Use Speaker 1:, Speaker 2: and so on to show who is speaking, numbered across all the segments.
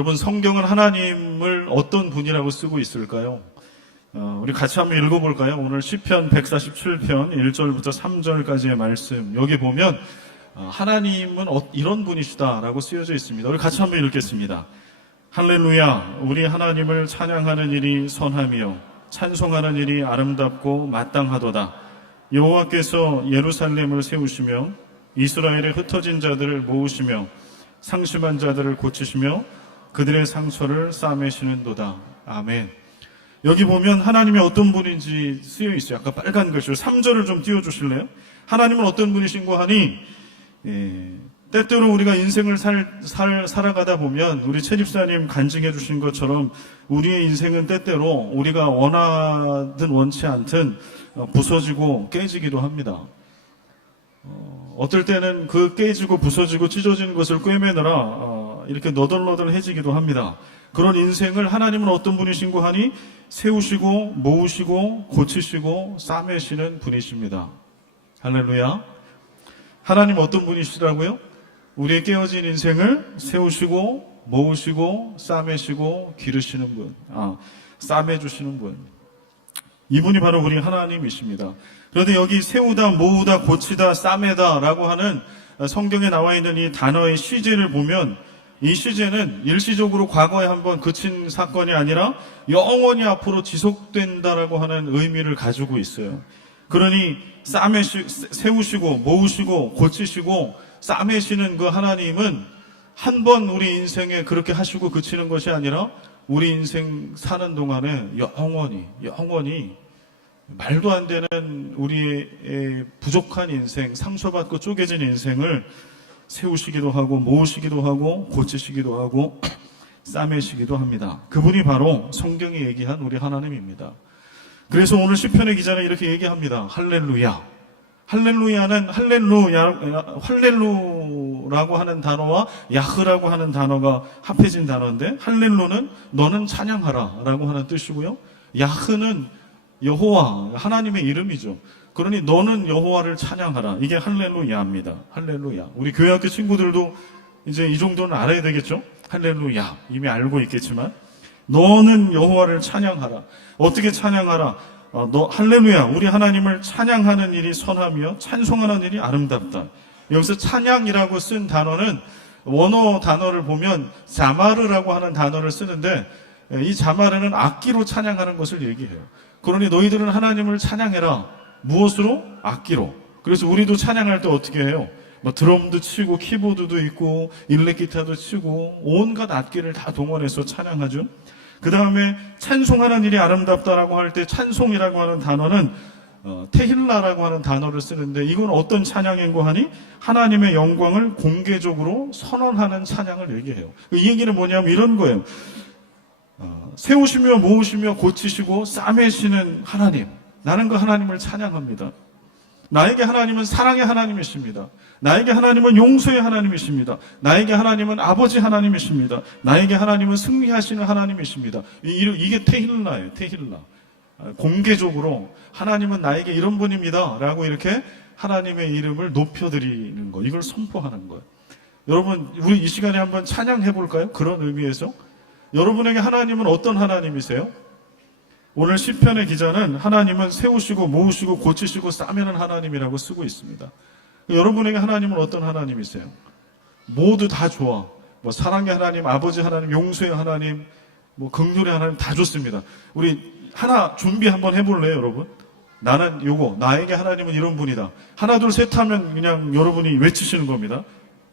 Speaker 1: 여러분 성경은 하나님을 어떤 분이라고 쓰고 있을까요? 어, 우리 같이 한번 읽어볼까요? 오늘 시편 147편 1절부터 3절까지의 말씀 여기 보면 어, 하나님은 어- 이런 분이시다라고 쓰여져 있습니다. 우리 같이 한번 읽겠습니다. 할렐루야, 우리 하나님을 찬양하는 일이 선함이요, 찬송하는 일이 아름답고 마땅하도다. 여호와께서 예루살렘을 세우시며 이스라엘의 흩어진 자들을 모으시며 상심한 자들을 고치시며 그들의 상처를 싸매시는도다. 아멘. 여기 보면 하나님이 어떤 분인지 쓰여 있어요. 아까 빨간 글씨로 3절을 좀 띄워주실래요? 하나님은 어떤 분이신고 하니 예, 때때로 우리가 인생을 살, 살, 살아가다 보면 우리 최집사님 간증해 주신 것처럼 우리의 인생은 때때로 우리가 원하든 원치 않든 어, 부서지고 깨지기도 합니다. 어, 어떨 때는 그 깨지고 부서지고 찢어지는 것을 꿰매느라 어, 이렇게 너덜너덜해지기도 합니다. 그런 인생을 하나님은 어떤 분이신고 하니 세우시고 모으시고 고치시고 싸매시는 분이십니다. 할렐루야. 하나님 어떤 분이시라고요? 우리의 깨어진 인생을 세우시고 모으시고 싸매시고 기르시는 분, 아, 싸매주시는 분. 이분이 바로 우리 하나님이십니다. 그런데 여기 세우다, 모으다, 고치다, 싸매다라고 하는 성경에 나와 있는 이 단어의 시제를 보면 이 시제는 일시적으로 과거에 한번 그친 사건이 아니라 영원히 앞으로 지속된다라고 하는 의미를 가지고 있어요. 그러니 싸매시, 세우시고 모으시고 고치시고 싸매시는 그 하나님은 한 번 우리 인생에 그렇게 하시고 그치는 것이 아니라 우리 인생 사는 동안에 영원히 영원히 말도 안 되는 우리의 부족한 인생, 상처받고 쪼개진 인생을 세우시기도 하고 모으시기도 하고 고치시기도 하고 싸매시기도 합니다. 그분이 바로 성경이 얘기한 우리 하나님입니다. 그래서 오늘 시편의 기자는 이렇게 얘기합니다. 할렐루야. 할렐루야는 할렐루야, 할렐루라고 하는 단어와 야흐라고 하는 단어가 합해진 단어인데 할렐루는 너는 찬양하라라고 하는 뜻이고요. 야흐는 여호와 하나님의 이름이죠. 그러니 너는 여호와를 찬양하라. 이게 할렐루야입니다. 할렐루야. 우리 교회 학교 친구들도 이제 이 정도는 알아야 되겠죠? 할렐루야. 이미 알고 있겠지만 너는 여호와를 찬양하라. 어떻게 찬양하라? 어, 너 할렐루야. 우리 하나님을 찬양하는 일이 선하며 찬송하는 일이 아름답다. 여기서 찬양이라고 쓴 단어는 원어 단어를 보면 자마르라고 하는 단어를 쓰는데 이 자마르는 악기로 찬양하는 것을 얘기해요. 그러니 너희들은 하나님을 찬양해라. 무엇으로? 악기로. 그래서 우리도 찬양할 때 어떻게 해요? 뭐 드럼도 치고 키보드도 있고 일렉 기타도 치고 온갖 악기를 다 동원해서 찬양하죠. 그 다음에 찬송하는 일이 아름답다라고 할 때 찬송이라고 하는 단어는 어, 테힐라라고 하는 단어를 쓰는데 이건 어떤 찬양인고 하니 하나님의 영광을 공개적으로 선언하는 찬양을 얘기해요. 이 얘기는 뭐냐면 이런 거예요. 어, 세우시며 모으시며 고치시고 싸매시는 하나님. 나는 그 하나님을 찬양합니다. 나에게 하나님은 사랑의 하나님이십니다. 나에게 하나님은 용서의 하나님이십니다. 나에게 하나님은 아버지 하나님이십니다. 나에게 하나님은 승리하시는 하나님이십니다. 이- 이게 테힐라예요, 테힐라. 아, 공개적으로 하나님은 나에게 이런 분입니다. 라고 이렇게 하나님의 이름을 높여드리는 거. 이걸 선포하는 거예요. 여러분, 우리 이 시간에 한번 찬양해 볼까요? 그런 의미에서. 여러분에게 하나님은 어떤 하나님이세요? 오늘 시편의 기자는 하나님은 세우시고 모으시고 고치시고 싸매는 하나님이라고 쓰고 있습니다. 여러분에게 하나님은 어떤 하나님이세요? 모두 다 좋아. 뭐 사랑의 하나님, 아버지 하나님, 용서의 하나님, 뭐 긍휼의 하나님 다 좋습니다. 우리 하나 준비 한번 해볼래요, 여러분? 나는 요거 나에게 하나님은 이런 분이다. 하나 둘 셋 하면 그냥 여러분이 외치시는 겁니다.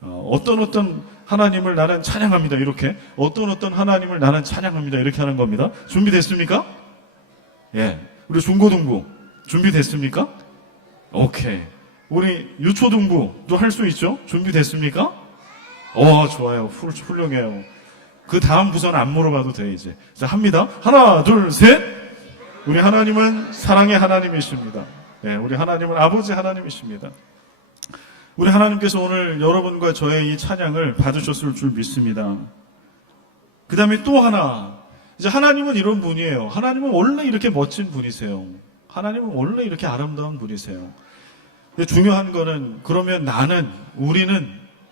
Speaker 1: 어, 어떤 어떤 하나님을 나는 찬양합니다. 이렇게 어떤 어떤 하나님을 나는 찬양합니다. 이렇게 하는 겁니다. 준비됐습니까? 예. 우리 중고등부 준비됐습니까? 오케이. 우리 유초등부도 할 수 있죠? 준비됐습니까? 어, 좋아요. 훌, 훌륭해요. 그 다음 부서는 안 물어봐도 돼, 이제. 자, 합니다. 하나, 둘, 셋. 우리 하나님은 사랑의 하나님이십니다. 예, 우리 하나님은 아버지 하나님이십니다. 우리 하나님께서 오늘 여러분과 저의 이 찬양을 받으셨을 줄 믿습니다. 그 다음에 또 하나. 이제 하나님은 이런 분이에요. 하나님은 원래 이렇게 멋진 분이세요. 하나님은 원래 이렇게 아름다운 분이세요. 중요한 거는 그러면 나는, 우리는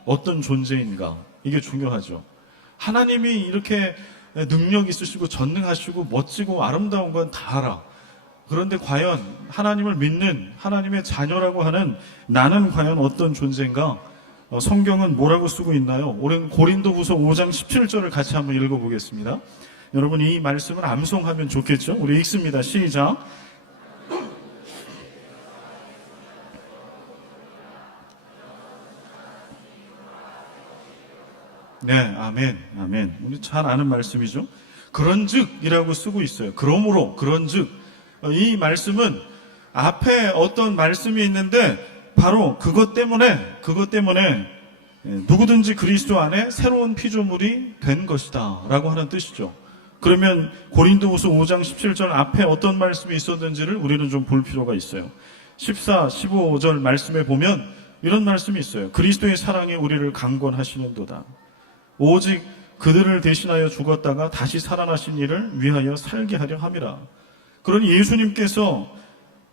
Speaker 1: 어떤 존재인가? 이게 중요하죠. 하나님이 이렇게 능력 있으시고 전능하시고 멋지고 아름다운 건 다 알아. 그런데 과연 하나님을 믿는 하나님의 자녀라고 하는 나는 과연 어떤 존재인가? 어, 성경은 뭐라고 쓰고 있나요? 오늘 고린도후서 5장 17절을 같이 한번 읽어보겠습니다. 여러분 이 말씀을 암송하면 좋겠죠? 우리 읽습니다. 시작. 네, 아멘, 아멘. 우리 잘 아는 말씀이죠. 그런즉이라고 쓰고 있어요. 그러므로 그런즉 어, 이 말씀은 앞에 어떤 말씀이 있는데 바로 그것 때문에 그것 때문에 예, 누구든지 그리스도 안에 새로운 피조물이 된 것이다라고 하는 뜻이죠. 그러면 고린도후서 5장 17절 앞에 어떤 말씀이 있었는지를 우리는 좀 볼 필요가 있어요. 14, 15절 말씀에 보면 이런 말씀이 있어요. 그리스도의 사랑이 우리를 강권하시는도다. 오직 그들을 대신하여 죽었다가 다시 살아나신 이를 위하여 살게 하려 함이라. 그러니 예수님께서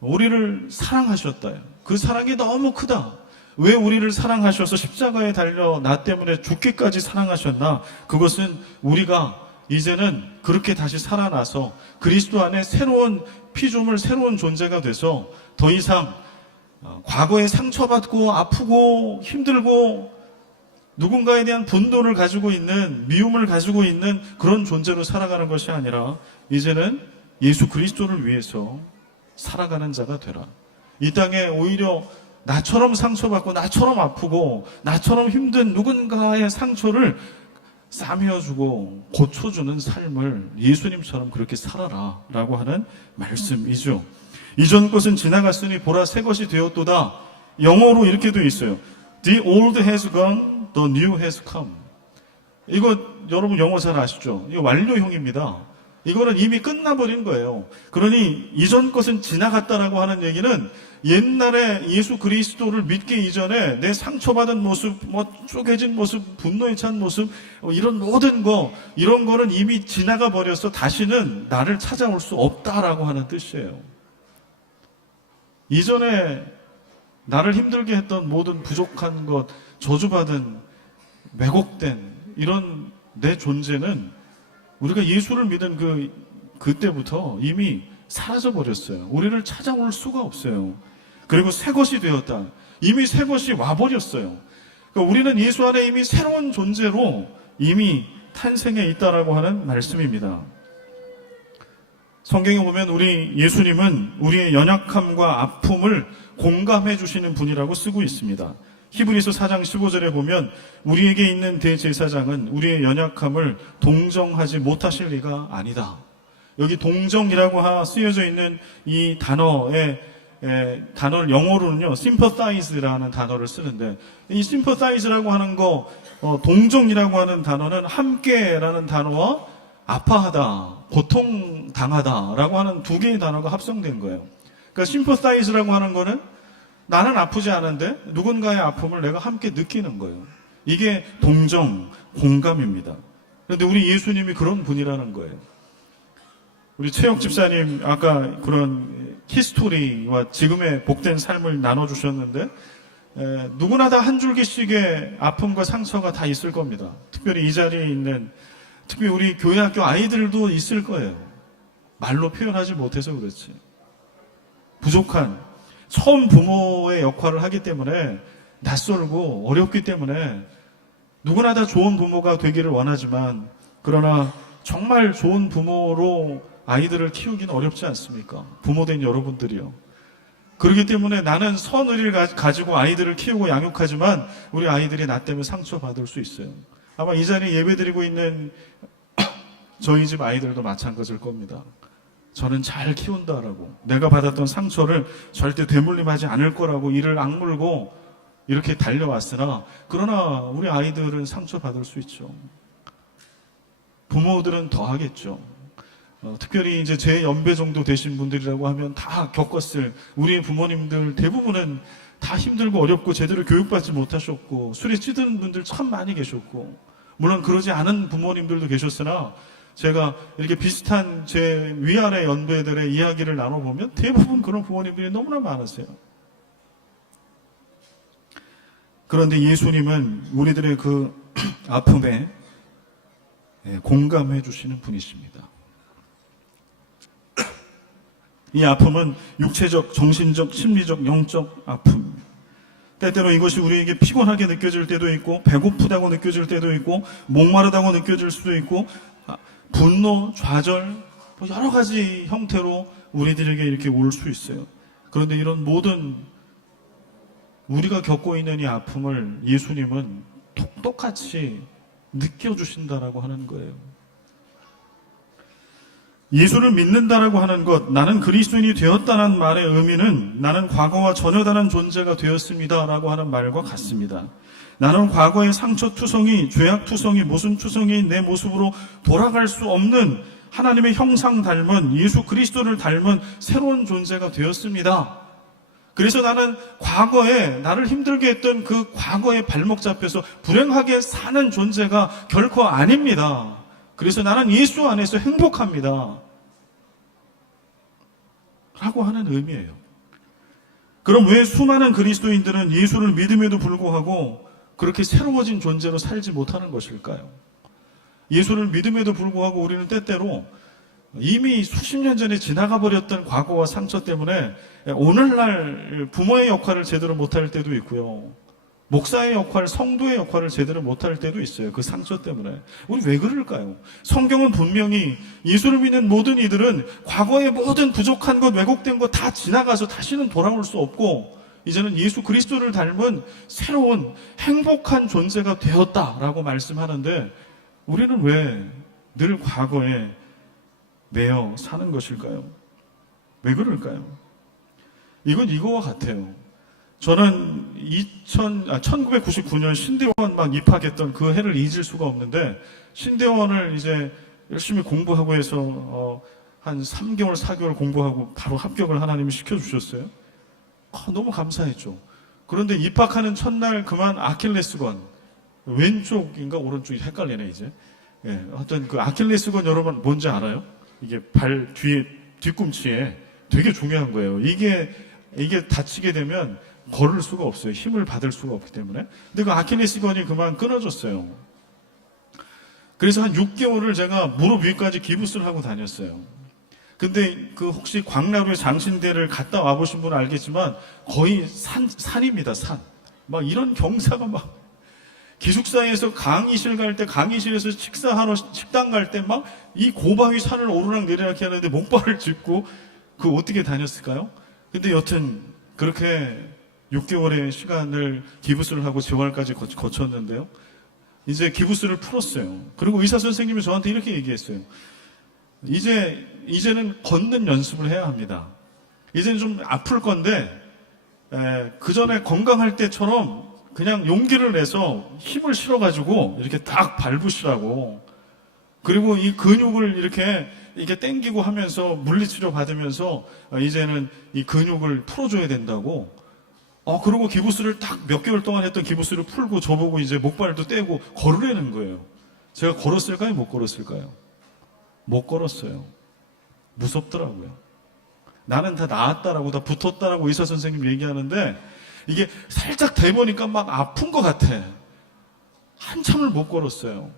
Speaker 1: 우리를 사랑하셨다. 그 사랑이 너무 크다. 왜 우리를 사랑하셔서 십자가에 달려 나 때문에 죽기까지 사랑하셨나? 그것은 우리가 이제는 그렇게 다시 살아나서 그리스도 안에 새로운 피조물, 새로운 존재가 돼서 더 이상 어, 과거에 상처받고 아프고 힘들고 누군가에 대한 분노를 가지고 있는 미움을 가지고 있는 그런 존재로 살아가는 것이 아니라 이제는 예수 그리스도를 위해서 살아가는 자가 되라. 이 땅에 오히려 나처럼 상처받고 나처럼 아프고 나처럼 힘든 누군가의 상처를 싸매어주고 고쳐주는 삶을 예수님처럼 그렇게 살아라 라고 하는 말씀이죠. 이전 것은 지나갔으니 보라 새 것이 되었도다. 영어로 이렇게 되어 있어요. The old has gone, the new has come. 이거 여러분 영어 잘 아시죠? 이거 완료형입니다. 이거는 이미 끝나버린 거예요. 그러니 이전 것은 지나갔다라고 하는 얘기는 옛날에 예수 그리스도를 믿기 이전에 내 상처받은 모습, 뭐 쪼개진 모습, 분노에 찬 모습, 어, 이런 모든 거, 이런 거는 이미 지나가 버려서 다시는 나를 찾아올 수 없다라고 하는 뜻이에요. 이전에 나를 힘들게 했던 모든 부족한 것, 저주받은, 왜곡된 이런 내 존재는 우리가 예수를 믿은 그, 그때부터 이미 사라져 버렸어요. 우리를 찾아올 수가 없어요. 그리고 새 것이 되었다. 이미 새 것이 와 버렸어요. 그러니까 우리는 예수 안에 이미 새로운 존재로 이미 탄생해 있다라고 하는 말씀입니다. 성경에 보면 우리 예수님은 우리의 연약함과 아픔을 공감해 주시는 분이라고 쓰고 있습니다. 히브리서 4장 15절에 보면 우리에게 있는 대제사장은 우리의 연약함을 동정하지 못하실 리가 아니다. 여기 동정이라고 쓰여져 있는 이 단어의 에, 단어를 영어로는요, sympathize라는 단어를 쓰는데, 이 sympathize라고 하는 거, 어, 동정이라고 하는 단어는 함께라는 단어와 아파하다, 고통 당하다라고 하는 두 개의 단어가 합성된 거예요. 그러니까 sympathize라고 하는 거는 나는 아프지 않은데 누군가의 아픔을 내가 함께 느끼는 거예요. 이게 동정, 공감입니다. 그런데 우리 예수님이 그런 분이라는 거예요. 우리 최혁 집사님 아까 그런 히스토리와 지금의 복된 삶을 나눠주셨는데 에, 누구나 다 한 줄기씩의 아픔과 상처가 다 있을 겁니다. 특별히 이 자리에 있는 특히 우리 교회 학교 아이들도 있을 거예요. 말로 표현하지 못해서 그렇지. 부족한 처음 부모의 역할을 하기 때문에 낯설고 어렵기 때문에 누구나 다 좋은 부모가 되기를 원하지만 그러나 정말 좋은 부모로 아이들을 키우기는 어렵지 않습니까? 부모된 여러분들이요. 그렇기 때문에 나는 선의를 가지고 아이들을 키우고 양육하지만 우리 아이들이 나 때문에 상처받을 수 있어요. 아마 이 자리에 예배드리고 있는 저희 집 아이들도 마찬가지일 겁니다. 저는 잘 키운다라고 내가 받았던 상처를 절대 되물림하지 않을 거라고 이를 악물고 이렇게 달려왔으나 그러나 우리 아이들은 상처받을 수 있죠. 부모들은 더 하겠죠. 어, 특별히 이제 제 연배 정도 되신 분들이라고 하면 다 겪었을 우리 부모님들 대부분은 다 힘들고 어렵고 제대로 교육받지 못하셨고 술에 찌든 분들 참 많이 계셨고 물론 그러지 않은 부모님들도 계셨으나 제가 이렇게 비슷한 제 위아래 연배들의 이야기를 나눠보면 대부분 그런 부모님들이 너무나 많으세요. 그런데 예수님은 우리들의 그 아픔에 예, 공감해 주시는 분이십니다. 이 아픔은 육체적, 정신적, 심리적, 영적 아픔. 때때로 이것이 우리에게 피곤하게 느껴질 때도 있고, 배고프다고 느껴질 때도 있고, 목마르다고 느껴질 수도 있고, 아, 분노, 좌절, 뭐 여러 가지 형태로 우리들에게 이렇게 올 수 있어요. 그런데 이런 모든 우리가 겪고 있는 이 아픔을 예수님은 똑- 똑같이 느껴주신다라고 하는 거예요. 예수를 믿는다라고 하는 것, 나는 그리스도인이 되었다는 말의 의미는 나는 과거와 전혀 다른 존재가 되었습니다라고 하는 말과 같습니다. 나는 과거의 상처 투성이, 죄악 투성이, 모순 투성이 내 모습으로 돌아갈 수 없는 하나님의 형상 닮은 예수 그리스도를 닮은 새로운 존재가 되었습니다. 그래서 나는 과거에 나를 힘들게 했던 그 과거의 발목 잡혀서 불행하게 사는 존재가 결코 아닙니다. 그래서 나는 예수 안에서 행복합니다. 라고 하는 의미예요. 그럼 왜 수많은 그리스도인들은 예수를 믿음에도 불구하고 그렇게 새로워진 존재로 살지 못하는 것일까요? 예수를 믿음에도 불구하고 우리는 때때로 이미 수십 년 전에 지나가 버렸던 과거와 상처 때문에 오늘날 부모의 역할을 제대로 못할 때도 있고요. 목사의 역할, 성도의 역할을 제대로 못할 때도 있어요. 그 상처 때문에. 우리 왜 그럴까요? 성경은 분명히 예수를 믿는 모든 이들은 과거의 모든 부족한 것, 왜곡된 것 다 지나가서 다시는 돌아올 수 없고, 이제는 예수 그리스도를 닮은 새로운 행복한 존재가 되었다라고 말씀하는데, 우리는 왜 늘 과거에 매여 사는 것일까요? 왜 그럴까요? 이건 이거와 같아요. 저는 2000, 아, 1999년 신대원 막 입학했던 그 해를 잊을 수가 없는데 신대원을 이제 열심히 공부하고 해서 어, 한 3개월, 4개월 공부하고 바로 합격을 하나님이 시켜주셨어요. 아, 너무 감사했죠. 그런데 입학하는 첫날 그만 아킬레스건 왼쪽인가 오른쪽이 헷갈리네 이제. 예, 어떤 그 아킬레스건 여러분 뭔지 알아요? 이게 발 뒤에 뒤꿈치에 되게 중요한 거예요. 이게 이게 다치게 되면 걸을 수가 없어요. 힘을 받을 수가 없기 때문에. 근데 그 아킬레스건이 그만 끊어졌어요. 그래서 한 6개월을 제가 무릎 위까지 기부스를 하고 다녔어요. 근데 그 혹시 광나루의 장신대를 갔다 와보신 분은 알겠지만 거의 산, 산입니다, 산. 막 이런 경사가 막 기숙사에서 강의실 갈 때 강의실에서 식사하러 식당 갈 때 막 이 고바위 산을 오르락 내리락 해야 하는데 목발을 짚고 그 어떻게 다녔을까요? 근데 여튼 그렇게 6개월의 시간을 기부스를 하고 재활까지 거- 거쳤는데요. 이제 기부스를 풀었어요. 그리고 의사 선생님이 저한테 이렇게 얘기했어요. 이제 이제는 걷는 연습을 해야 합니다. 이제는 좀 아플 건데 그 전에 건강할 때처럼 그냥 용기를 내서 힘을 실어가지고 이렇게 딱 밟으시라고. 그리고 이 근육을 이렇게 이게 땡기고 하면서 물리치료 받으면서 어, 이제는 이 근육을 풀어줘야 된다고. 어, 그리고 기부스를 딱 몇 개월 동안 했던 기부스를 풀고 저보고 이제 목발도 떼고 걸으라는 거예요. 제가 걸었을까요? 못 걸었을까요? 못 걸었어요. 무섭더라고요. 나는 다 나았다라고 다 붙었다라고 의사 선생님 얘기하는데 이게 살짝 대보니까 막 아픈 것 같아. 한참을 못 걸었어요.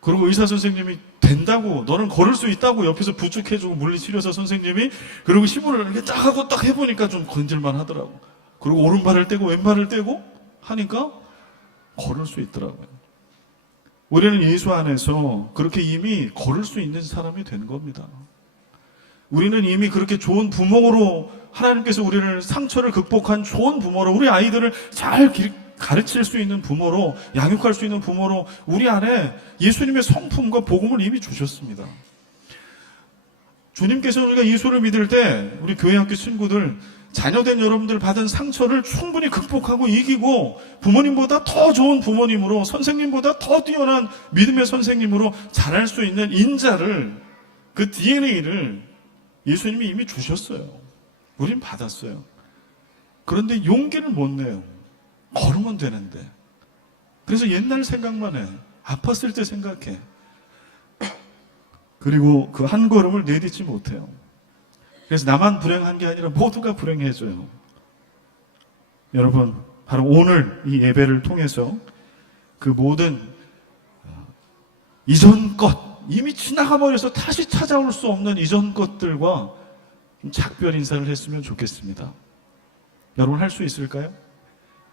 Speaker 1: 그리고 의사 선생님이 된다고 너는 걸을 수 있다고 옆에서 부축해주고 물리치료사 선생님이 그리고 시문을 이렇게 딱 하고 딱 해보니까 좀 건질만 하더라고. 그리고 오른발을 떼고 왼발을 떼고 하니까 걸을 수 있더라고요. 우리는 예수 안에서 그렇게 이미 걸을 수 있는 사람이 된 겁니다. 우리는 이미 그렇게 좋은 부모로 하나님께서 우리를 상처를 극복한 좋은 부모로 우리 아이들을 잘 길- 가르칠 수 있는 부모로 양육할 수 있는 부모로 우리 안에 예수님의 성품과 복음을 이미 주셨습니다. 주님께서 우리가 예수를 믿을 때 우리 교회 학교 친구들 자녀된 여러분들 받은 상처를 충분히 극복하고 이기고 부모님보다 더 좋은 부모님으로 선생님보다 더 뛰어난 믿음의 선생님으로 자랄 수 있는 인자를 그 DNA를 예수님이 이미 주셨어요. 우린 받았어요. 그런데 용기를 못 내요. 걸으면 되는데. 그래서 옛날 생각만 해. 아팠을 때 생각해. 그리고 그 한 걸음을 내딛지 못해요. 그래서 나만 불행한 게 아니라 모두가 불행해져요. 여러분, 바로 오늘 이 예배를 통해서 그 모든 어, 이전 것, 이미 지나가 버려서 다시 찾아올 수 없는 이전 것들과 좀 작별 인사를 했으면 좋겠습니다. 여러분 할 수 있을까요?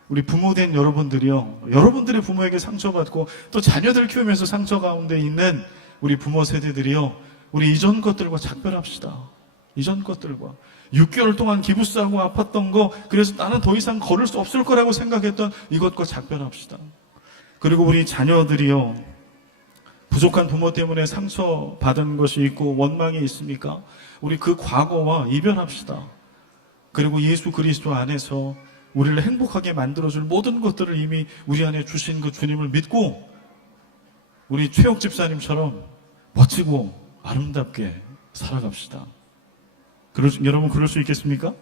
Speaker 1: 우리 부모 된 여러분들이요. 여러분들의 부모에게 상처받고 또 자녀들 키우면서 상처 가운데 있는 우리 부모 세대들이요. 우리 이전 것들과 작별합시다. 이전 것들과. 6개월 동안 기부싸고 아팠던 거, 그래서 나는 더 이상 걸을 수 없을 거라고 생각했던 이것과 작별합시다. 그리고 우리 자녀들이요. 부족한 부모 때문에 상처받은 것이 있고 원망이 있습니까? 우리 그 과거와 이별합시다. 그리고 예수 그리스도 안에서 우리를 행복하게 만들어줄 모든 것들을 이미 우리 안에 주신 그 주님을 믿고 우리 최옥 집사님처럼 멋지고 아름답게 살아갑시다. 그러, 여러분 그럴 수 있겠습니까?